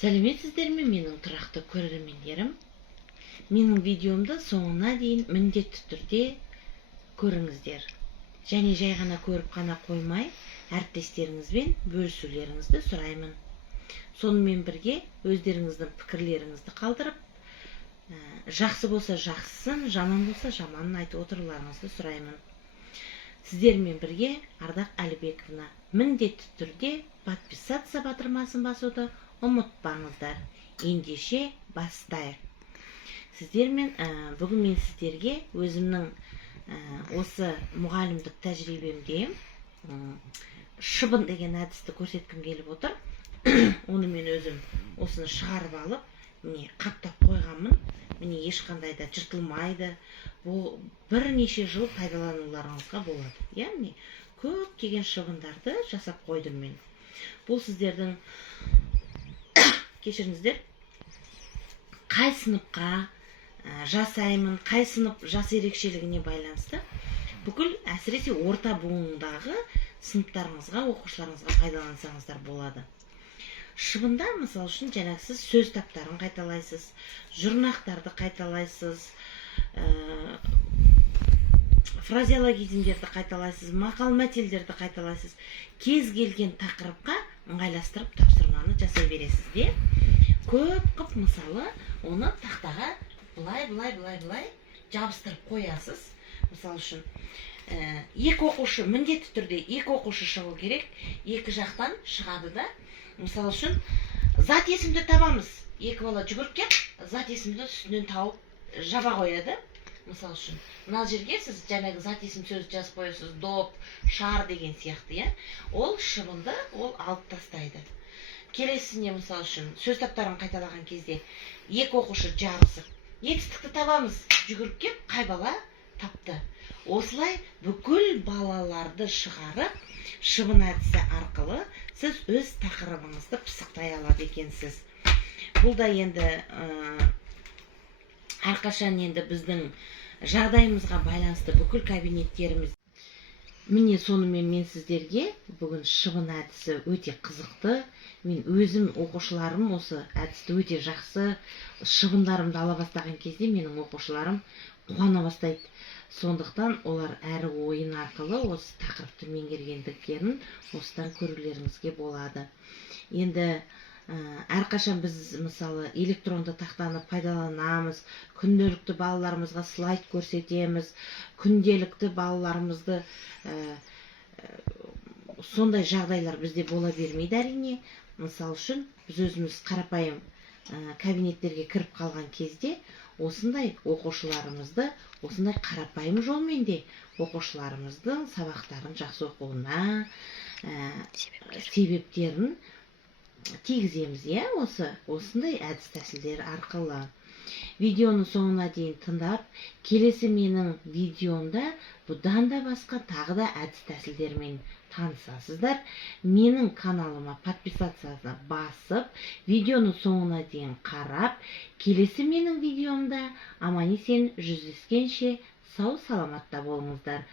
Сәлеметсіздер ме, менің тұрақты көрермендерім? Менің видеомды соңына дейін міндетті түрде көріңіздер. Және жай ғана көріп қана қоймай, әріптестеріңізбен бөлісулеріңізді сұраймын. Сонымен бірге өздеріңіздің пікірлеріңізді қалдырып, жақсы болса жақсысын, жаман болса жаманын айтып отыруларыңызды сұраймын. Сіздермен бірге Ардақ Әлібековна. Міндетті түрде подписаться батырмасын басуды ұмытпаңыздар. Ендеше бастайық. Бүгін мен сіздерге өзімнің осы мұғалімдік тәжірибемде шыбын деген әдісті көрсеткім келіп отыр. Оны мен өзім осыны шығарып алып, міне қаптап қойғанмын. Міне ешқандай да жыртылмайды. Бұл бірнеше жыл пайдалануларыңызға болады. Яғни көптеген шыбындарды жасап қойдым мен. Бұл сіздердің, кешіріңіздер, қай сыныпқа жасаймын, қай сынып жас ерекшелігіне байланысты, бүкіл әсіресе орта буындағы сыныптарыңызға, оқушыларыңызға пайдалансаңыздар болады. Шыбында, мысал үшін, жаңағы сіз сөз таптарын қайталайсыз, жұрнақтарды қайталайсыз, фразеологизмдерді қайталайсыз, мақал мәтелдерді қайталайсыз. Кез келген тақырыпқа ыңғайластырып тапсырманы жасай бересіз де. Көп қып, мысалы, оны тақтаға былай жабыстырып қоясыз. Мысал үшін, екі оқушы, міндетті түрде екі оқушы шығу керек, екі жақтан шығады да. Мысал үшін, зат есімді табамыз. Екі бала жүгіріп кеп, зат есімді үстінен тауып жаба қояды. Мысал үшін, мына жерге сіз жаңағы зат есім сөзді жазып қоясыз, доп, шар деген сияқты, ол шыбынды ол алып тастайды. Келесіне, мысал үшін, сөз таптарын қайталаған кезде екі оқушы жарысып, етістікті табамыз, жүгіріп кеп, қай бала тапты. Осылай бүкіл балаларды шығарып, шыбын әдісі арқылы сіз өз тақырыбыңызды пысықтай алады екенсіз. Бұл да енді әрқашан енді біздің жағдайымызға байланысты бүкіл кабинеттеріміз. Міне сонымен мен сіздерге бүгін шыбын әдісі өте қызықты. Мен өзім оқушыларым осы әдісті өте жақсы. Шыбындарымды ала бастаған кезде менің оқушыларым қуана бастайды. Сондықтан олар әрі ойын арқылы осы тақырыпты меңгергендіктерін осыдан көрулеріңізге болады. Енді әрқашан біз, мысалы, электронды тақтаны пайдаланамыз, күнделікті балаларымызға слайд көрсетеміз, күнделікті балаларымызды сондай жағдайлар бізде бола бермейді әрине. Мысал үшін, біз өзіміз қарапайым кабинеттерге кіріп қалған кезде осындай оқушыларымызды, осындай қарапайым жолмен де оқушыларымыздың сабақтарын жақсы оқуына себептерін тигіземіз, осындай әдіс тәсілдер арқылы. Видеоны соңына дейін тыңдап, келесі менің видеомда бұдан да басқа тағы да әдіс тәсілдермен танысасыздар. Менің каналыма подписацияны басып, видеоны соңына дейін қарап, келесі менің видеомда аман-есен жүздескенше сау саламатта болыңыздар.